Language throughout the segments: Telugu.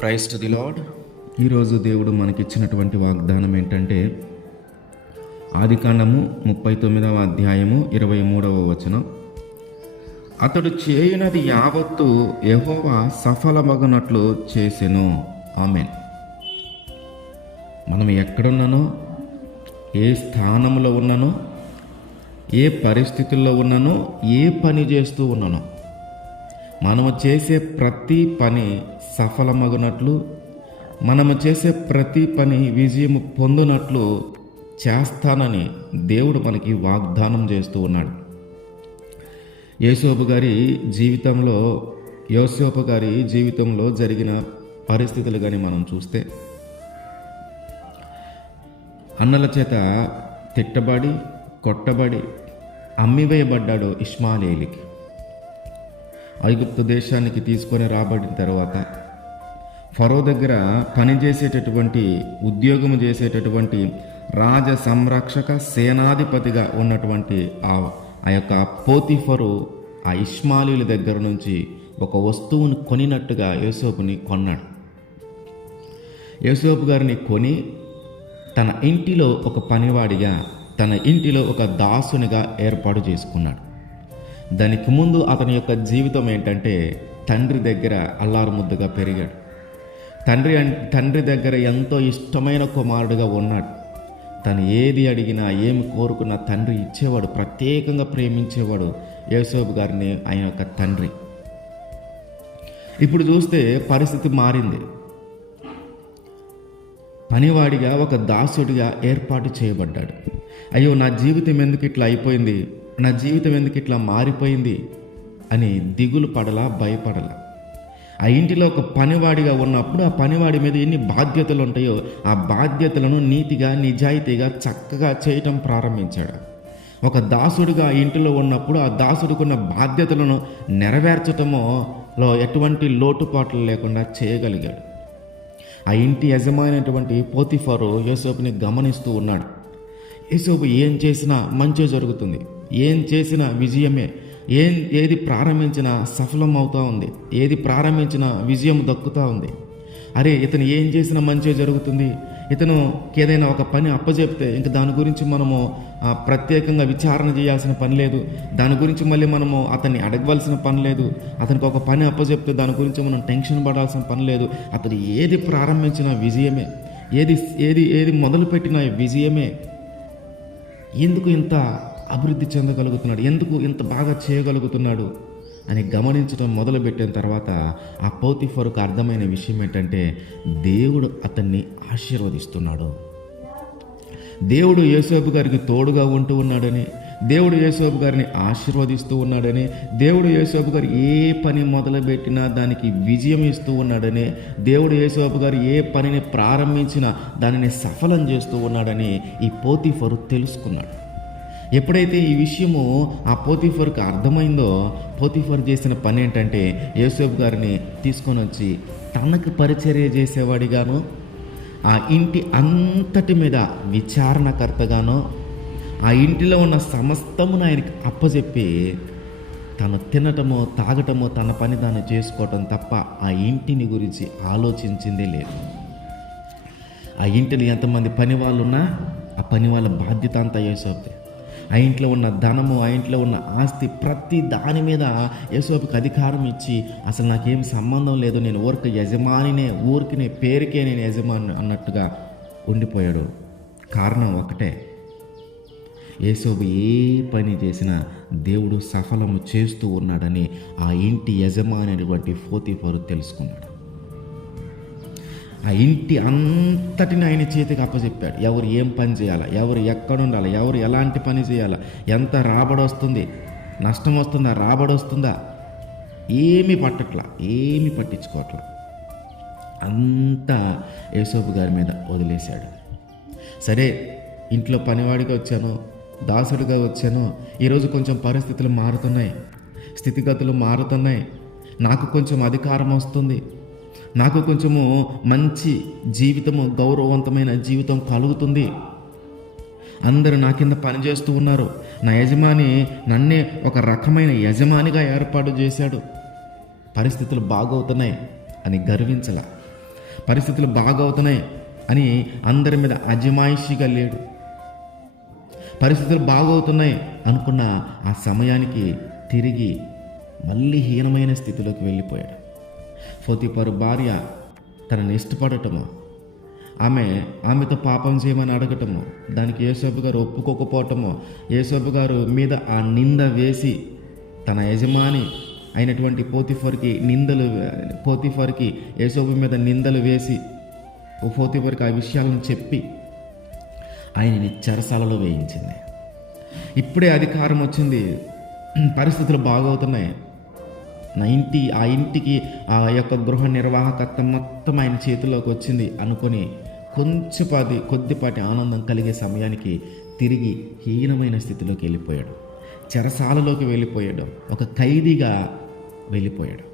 Praise to the lord. ఈరోజు దేవుడు మనకిచ్చినటువంటి వాగ్దానం ఏంటంటే ఆదికాండము 39వ అధ్యాయము 23వ వచనం. అతడు చేయనది యావత్తు యెహోవా సఫలమగునట్లు చేసెను. ఆమేన్. మనం ఎక్కడున్నానో, ఏ స్థానంలో ఉన్నానో, ఏ పరిస్థితుల్లో ఉన్నానో, ఏ పని చేస్తూ ఉన్నానో, మనము చేసే ప్రతి పని సఫలమగునట్లు, మనము చేసే ప్రతి పని విజయము పొందునట్లు చేస్తానని దేవుడు మనకి వాగ్దానం చేస్తూ ఉన్నాడు. యోసేపు గారి జీవితంలో జరిగిన పరిస్థితులు కానీ మనం చూస్తే, అన్నల చేత తిట్టబడి, కొట్టబడి, అమ్మివేయబడ్డాడు ఇష్మాయేలీకి. ఐగుప్తు దేశానికి తీసుకొని రాబడిన తర్వాత ఫరో దగ్గర ఉద్యోగం చేసేటటువంటి రాజ సంరక్షక సేనాధిపతిగా ఉన్నటువంటి ఆ యొక్క పోతిఫరు ఆ ఇష్మాయేలు దగ్గర నుంచి ఒక వస్తువుని కొనినట్టుగా యోసేపుని కొన్నాడు. యోసేపు గారిని కొని తన ఇంటిలో ఒక పనివాడిగా, తన ఇంటిలో ఒక దాసునిగా ఏర్పాటు చేసుకున్నాడు. దానికి ముందు అతని యొక్క జీవితం ఏంటంటే, తండ్రి దగ్గర అల్లారు ముద్దుగా పెరిగాడు. తండ్రి దగ్గర ఎంతో ఇష్టమైన కుమారుడుగా ఉన్నాడు. తను ఏది అడిగినా, ఏమి కోరుకున్నా తండ్రి ఇచ్చేవాడు. ప్రత్యేకంగా ప్రేమించేవాడు యోసేపు గారిని ఆయన యొక్క తండ్రి. ఇప్పుడు చూస్తే పరిస్థితి మారింది. పనివాడిగా, ఒక దాసుడిగా ఏర్పాటు చేయబడ్డాడు. అయ్యో, నా జీవితం ఎందుకు ఇట్లా అయిపోయింది, నా జీవితం ఎందుకు ఇట్లా మారిపోయింది అని దిగులు పడలా, భయపడలా. ఆ ఇంటిలో ఒక పనివాడిగా ఉన్నప్పుడు ఆ పనివాడి మీద ఎన్ని బాధ్యతలు ఉంటాయో ఆ బాధ్యతలను నీతిగా, నిజాయితీగా, చక్కగా చేయటం ప్రారంభించాడు. ఒక దాసుడిగా ఆ ఇంటిలో ఉన్నప్పుడు ఆ దాసుడికున్న బాధ్యతలను నెరవేర్చటంలో ఎటువంటి లోటుపాట్లు లేకుండా చేయగలిగాడు. ఆ ఇంటి యజమానైనటువంటి పోతిఫరు యోసేపుని గమనిస్తూ ఉన్నాడు. యోసేపు ఏం చేసినా మంచి జరుగుతుంది, ఏం చేసినా విజయమే, ఏది ప్రారంభించినా సఫలం అవుతూ ఉంది, ఏది ప్రారంభించినా విజయం దక్కుతూ ఉంది. అరే, ఇతను ఏం చేసినా మంచి జరుగుతుంది, ఇతను ఏదైనా ఒక పని అప్పచెప్తే ఇంక దాని గురించి మనము ప్రత్యేకంగా విచారణ చేయాల్సిన పని లేదు, దాని గురించి మళ్ళీ మనము అతన్ని అడగవలసిన పని లేదు, అతనికి ఒక పని అప్పచెప్తే దాని గురించి మనం టెన్షన్ పడాల్సిన పని లేదు. అతను ఏది ప్రారంభించినా విజయమే, ఏది మొదలుపెట్టినా విజయమే. ఎందుకు ఇంత అభివృద్ధి చెందగలుగుతున్నాడు, ఎందుకు ఇంత బాగా చేయగలుగుతున్నాడు అని గమనించడం మొదలుపెట్టిన తర్వాత ఆ పోతిఫరుకు అర్థమైన విషయం ఏంటంటే, దేవుడు అతన్ని ఆశీర్వదిస్తున్నాడు. దేవుడు యోసేపు గారికి తోడుగా ఉంటూ ఉన్నాడని, దేవుడు యోసేపు గారిని ఆశీర్వదిస్తూ ఉన్నాడని, దేవుడు యోసేపు గారు ఏ పని మొదలుపెట్టినా దానికి విజయం ఇస్తూ ఉన్నాడని, దేవుడు యోసేపు గారు ఏ పనిని ప్రారంభించినా దానిని సఫలం చేస్తూ ఉన్నాడని ఈ పోతిఫరు తెలుసుకున్నాడు. ఎప్పుడైతే ఈ విషయము ఆ పోతిఫర్కి అర్థమైందో, పోతిఫర్ చేసిన పని ఏంటంటే యోసేపు గారిని తీసుకొని వచ్చి తనకు పరిచర్య చేసేవాడిగాను, ఆ ఇంటి అంతటి మీద విచారణకర్తగానో, ఆ ఇంటిలో ఉన్న సమస్తమును ఆయనకి అప్పచెప్పి తను తినటమో, తాగటమో, తన పని దాన్ని చేసుకోవటం తప్ప ఆ ఇంటిని గురించి ఆలోచించిందే లేదు. ఆ ఇంటిలో ఎంతమంది పని వాళ్ళు ఉన్నా ఆ పని వాళ్ళ బాధ్యత అంతా యోసేపుదే. ఆ ఇంట్లో ఉన్న ధనము, ఆ ఇంట్లో ఉన్న ఆస్తి, ప్రతి దాని మీద యోసేపుకి అధికారం ఇచ్చి, అసలు నాకేం సంబంధం లేదు, నేను ఊరికినే పేరుకే నేను యజమాని అన్నట్టుగా ఉండిపోయాడు. కారణం ఒకటే, యోసేపు ఏ పని చేసినా దేవుడు సఫలము చేస్తూ ఉన్నాడని ఆ ఇంటి యజమాని అయినటువంటి పోతిఫరు తెలుసుకున్నాడు. ఆ ఇంటి అంతటిని ఆయన చేతికి అప్పచెప్పాడు. ఎవరు ఏం పని చేయాలా, ఎవరు ఎక్కడ ఉండాలి, ఎవరు ఎలాంటి పని చేయాలా, ఎంత రాబడి వస్తుంది, నష్టం వస్తుందా, రాబడి వస్తుందా, ఏమీ పట్టించుకోవట్లా. అంతా యోసేపు గారి మీద వదిలేశాడు. సరే, ఇంట్లో పనివాడిగా వచ్చాను, దాసుడిగా వచ్చాను, ఈరోజు కొంచెం పరిస్థితులు మారుతున్నాయి, స్థితిగతులు మారుతున్నాయి, నాకు కొంచెం అధికారం వస్తుంది, నాకు కొంచెము మంచి జీవితము, గౌరవవంతమైన జీవితం కలుగుతుంది, అందరూ నా కింద పనిచేస్తూ ఉన్నారు, నా యజమాని నన్నే ఒక రకమైన యజమానిగా ఏర్పాటు చేశాడు, పరిస్థితులు బాగవుతున్నాయి అని గర్వించలా. పరిస్థితులు బాగవుతున్నాయి అని అందరి మీద అజమాయిషిగా లేడు. పరిస్థితులు బాగవుతున్నాయి అనుకున్న ఆ సమయానికి తిరిగి మళ్ళీ హీనమైన స్థితిలోకి వెళ్ళిపోయాడు. పోతీఫరు భార్య తనని ఇష్టపడటము, ఆమెతో పాపం చేయమని అడగటము, దానికి యోసేపు గారు ఒప్పుకోకపోవటము, యోసేపు గారు మీద ఆ నింద వేసి తన యజమాని అయినటువంటి పోతీఫర్కి యోసేపు మీద నిందలు వేసి పోతీఫర్కి ఆ విషయాలను చెప్పి ఆయనని చెరసాలలో వేయించింది. ఇప్పుడే అధికారం వచ్చింది, పరిస్థితులు బాగవుతున్నాయి, ఆ ఇంటికి ఆ యొక్క గృహ నిర్వాహకత్వం మొత్తం ఆయన చేతిలోకి వచ్చింది అనుకొని కొద్దిపాటి ఆనందం కలిగే సమయానికి తిరిగి హీనమైన స్థితిలోకి వెళ్ళిపోయాడు. చెరసాలలోకి వెళ్ళిపోయాడు. ఒక ఖైదీగా వెళ్ళిపోయాడు.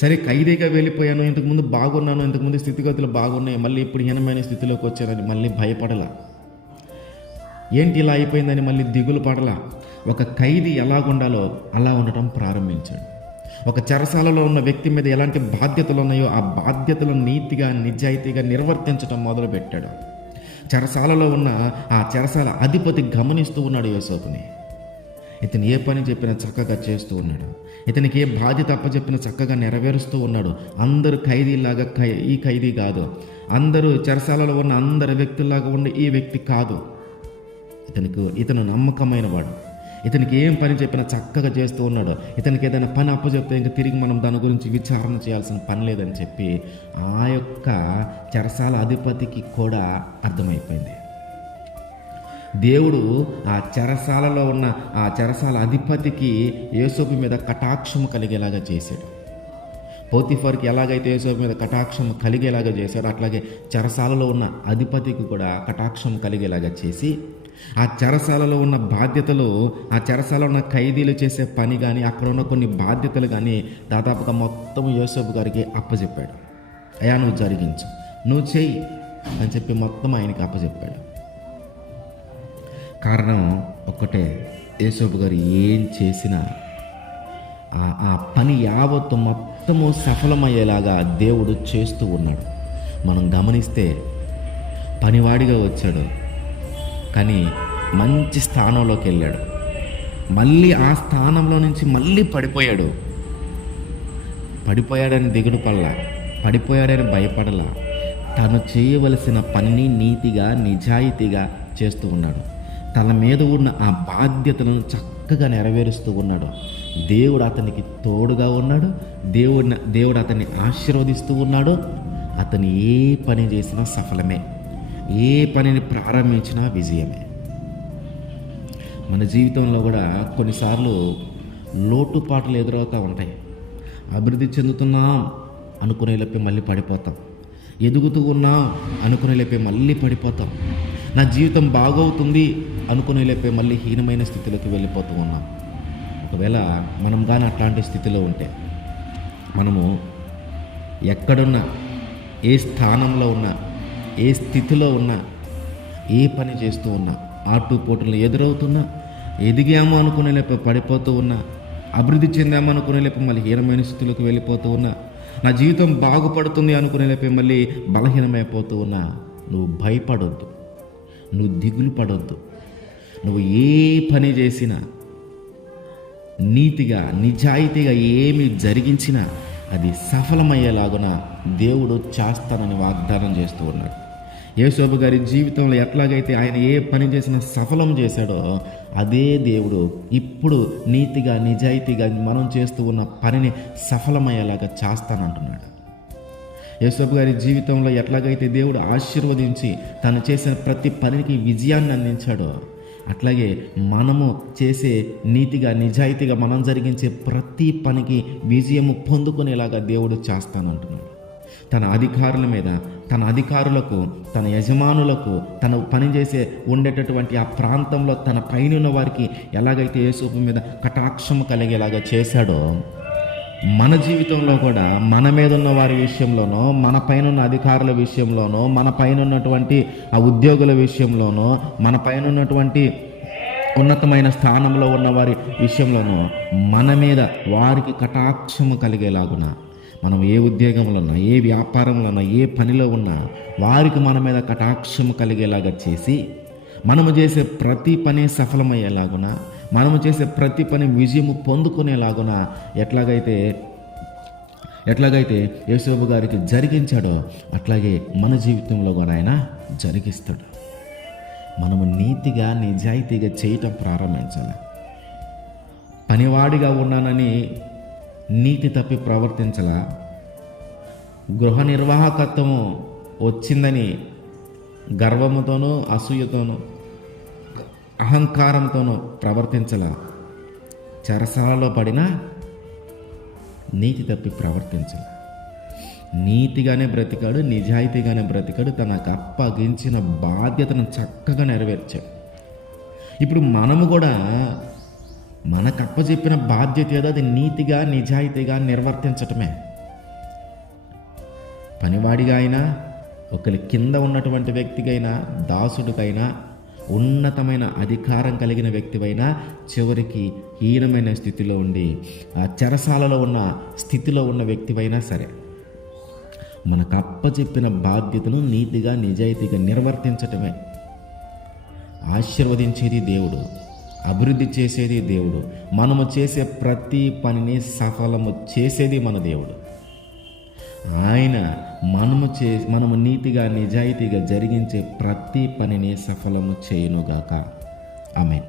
సరే, ఖైదీగా వెళ్ళిపోయాను, ఇంతకుముందు బాగున్నాను, ఇంతకుముందు స్థితిగతులు బాగున్నాయి, మళ్ళీ ఇప్పుడు హీనమైన స్థితిలోకి వచ్చానని మళ్ళీ భయపడలా. ఏంటి ఇలా అయిపోయిందని మళ్ళీ దిగులు పడలా. ఒక ఖైదీ ఎలాగుండాలో అలా ఉండటం ప్రారంభించాడు. ఒక చెరసాలలో ఉన్న వ్యక్తి మీద ఎలాంటి బాధ్యతలు ఉన్నాయో ఆ బాధ్యతలను నీతిగా నిజాయితీగా నిర్వర్తించడం మొదలుపెట్టాడు. చెరసాలలో ఉన్న ఆ చెరసాల అధిపతి గమనిస్తూ ఉన్నాడు యోసేపుని. ఇతను ఏ పని చెప్పినా చక్కగా చేస్తూ ఉన్నాడు, ఇతనికి ఏ బాధ్యత అప్పచెప్పినా చక్కగా నెరవేరుస్తూ ఉన్నాడు. అందరూ ఖైదీలాగా ఈ ఖైదీ కాదు, అందరూ చెరసాలలో ఉన్న అందరి వ్యక్తుల్లాగా ఉండే ఈ వ్యక్తి కాదు. ఇతను నమ్మకమైన వాడు. ఇతనికి ఏం పని చెప్పినా చక్కగా చేస్తూ ఉన్నాడు. ఇతనికి ఏదైనా పని అప్పచెప్తే ఇంకా తిరిగి మనం దాని గురించి విచారణ చేయాల్సిన పని లేదని చెప్పి ఆ యొక్క చెరసాల అధిపతికి కూడా అర్థమైపోయింది. దేవుడు ఆ చెరసాలలో ఉన్న ఆ చెరసాల అధిపతికి యోసేపు మీద కటాక్షము కలిగేలాగా చేశాడు. పోతీఫర్కి ఎలాగైతే యోసేపు మీద కటాక్షం కలిగేలాగా చేశాడో అట్లాగే చెరసాలలో ఉన్న అధిపతికి కూడా కటాక్షం కలిగేలాగా చేసి ఆ చెరసాలలో ఉన్న బాధ్యతలు, ఆ చెరసాలలో ఉన్న ఖైదీలు చేసే పని కానీ అక్కడ ఉన్న కొన్ని బాధ్యతలు కానీ దాదాపుగా మొత్తం యోసేపు గారికి అప్పచెప్పాడు. అయ్యా, నువ్వు జరిగించు, నువ్వు చెయ్యి అని చెప్పి మొత్తం ఆయనకి అప్పచెప్పాడు. కారణం ఒక్కటే, యోసేపు గారు ఏం చేసినా ఆ పని యావత్తు మొత్తము సఫలమయ్యేలాగా దేవుడు చేస్తూ ఉన్నాడు. మనం గమనిస్తే పనివాడిగా వచ్చాడు, కానీ మంచి స్థానంలోకి వెళ్ళాడు. మళ్ళీ ఆ స్థానంలో నుంచి మళ్ళీ పడిపోయాడని దిగుడు పడలా, పడిపోయాడని భయపడలా. తను చేయవలసిన పనిని నీతిగా నిజాయితీగా చేస్తూ ఉన్నాడు. తన మీద ఉన్న ఆ బాధ్యతలను చక్కగా నెరవేరుస్తూ ఉన్నాడు. దేవుడు అతనికి తోడుగా ఉన్నాడు. దేవుడు అతన్ని ఆశీర్వదిస్తూ ఉన్నాడు. అతను ఏ పని చేసినా సఫలమే, ఏ పనిని ప్రారంభించినా విజయమే. మన జీవితంలో కూడా కొన్నిసార్లు లోటుపాట్లు ఎదురవుతూ ఉంటాయి. అభివృద్ధి చెందుతున్నాం అనుకునేలోపే మళ్ళీ పడిపోతాం, ఎదుగుతూ ఉన్నాం అనుకునేలోపే మళ్ళీ పడిపోతాం, నా జీవితం బాగవుతుంది అనుకునేలోపే మళ్ళీ హీనమైన స్థితిలోకి వెళ్ళిపోతూ ఉన్నాం. ఒకవేళ మనం కానీ అట్లాంటి స్థితిలో ఉంటే, మనము ఎక్కడున్నా, ఏ స్థానంలో ఉన్నా, ఏ స్థితిలో ఉన్నా, ఏ పని చేస్తూ ఉన్నా, ఆటుపోటులు ఎదురవుతున్నా, ఎదిగామో అనుకునే లేప పడిపోతూ ఉన్నా, అభివృద్ధి చెందామో అనుకునే లేప మళ్ళీ హీనమైన స్థితిలోకి వెళ్ళిపోతూ ఉన్నా, నా జీవితం బాగుపడుతుంది అనుకునే లేప మళ్ళీ బలహీనమైపోతూ ఉన్నా, నువ్వు భయపడొద్దు, నువ్వు దిగులు పడొద్దు. నువ్వు ఏ పని చేసినా నీతిగా నిజాయితీగా ఏమి జరిగించినా అది సఫలమయ్యేలాగున దేవుడు చేస్తానని వాగ్దానం చేస్తూ ఉన్నాడు. యోసేపు గారి జీవితంలో ఎట్లాగైతే ఆయన ఏ పని చేసినా సఫలం చేశాడో అదే దేవుడు ఇప్పుడు నీతిగా నిజాయితీగా మనం చేస్తూ ఉన్న పనిని సఫలమయ్యేలాగా చేస్తానంటున్నాడు. యోసేపు గారి జీవితంలో ఎట్లాగైతే దేవుడు ఆశీర్వదించి తను చేసిన ప్రతి పనికి విజయాన్ని అందించాడో అట్లాగే మనము చేసే నీతిగా నిజాయితీగా మనం జరిగించే ప్రతి పనికి విజయము పొందుకునేలాగా దేవుడు చేస్తానంటున్నాడు. తన అధికారుల మీద, తన అధికారులకు, తన యజమానులకు, తను పనిచేసే ఉండేటటువంటి ఆ ప్రాంతంలో తన పైన వారికి ఎలాగైతే యేసు మీద కటాక్షము కలిగేలాగా చేశాడో మన జీవితంలో కూడా మన మీద ఉన్న వారి విషయంలోనో, మన పైన ఉన్న అధికారుల విషయంలోనో, మన పైన ఉన్నటువంటి ఆ ఉద్యోగుల విషయంలోనో, మన పైన ఉన్నటువంటి ఉన్నతమైన స్థానంలో ఉన్న వారి విషయంలోనో మన మీద వారికి కటాక్షము కలిగేలాగున, మనం ఏ ఉద్యోగంలో ఉన్నా, ఏ వ్యాపారంలో ఉన్నా, ఏ పనిలో ఉన్నా వారికి మన మీద కటాక్షం కలిగేలాగా చేసి, మనము చేసే ప్రతి పని సఫలమయ్యేలాగున, మనము చేసే ప్రతి పని విజయము పొందుకునేలాగున ఎట్లాగైతే యేసోబు గారికి జరిగించాడో అట్లాగే మన జీవితంలో కూడా ఆయన జరిగిస్తాడు. మనము నీతిగా నిజాయితీగా చేయటం ప్రారంభించాలి. పనివాడిగా ఉన్నానని నీతి తప్పి ప్రవర్తించలా, గృహ నిర్వాహకత్వము వచ్చిందని గర్వముతోనూ అసూయతోనూ అహంకారంతోనూ ప్రవర్తించలా, చెరసాలలో పడినా నీతి తప్పి ప్రవర్తించలా, నీతిగానే బ్రతికాడు, నిజాయితీగానే బ్రతికాడు, తనకు అప్పగించిన బాధ్యతను చక్కగా నెరవేర్చాడు. ఇప్పుడు మనము కూడా మనకు అప్పచెప్పిన బాధ్యత ఏదో అది నీతిగా నిజాయితీగా నిర్వర్తించటమే. పనివాడిగా అయినా, ఒకరి కింద ఉన్నటువంటి వ్యక్తికైనా, దాసుడికైనా, ఉన్నతమైన అధికారం కలిగిన వ్యక్తివైనా చివరికి హీనమైన స్థితిలో ఉండి ఆ చెరసాలలో ఉన్న స్థితిలో ఉన్న వ్యక్తివైనా సరే, మనకు అప్పచెప్పిన బాధ్యతను నీతిగా నిజాయితీగా నిర్వర్తించటమే. ఆశీర్వదించేది దేవుడు, అభివృద్ధి చేసేది దేవుడు, మనము చేసే ప్రతి పనిని సఫలము చేసేది మన దేవుడు. ఆయన మనము నీతిగా నిజాయితీగా జరిగించే ప్రతి పనిని సఫలము చేయునుగాక. ఆమేన్.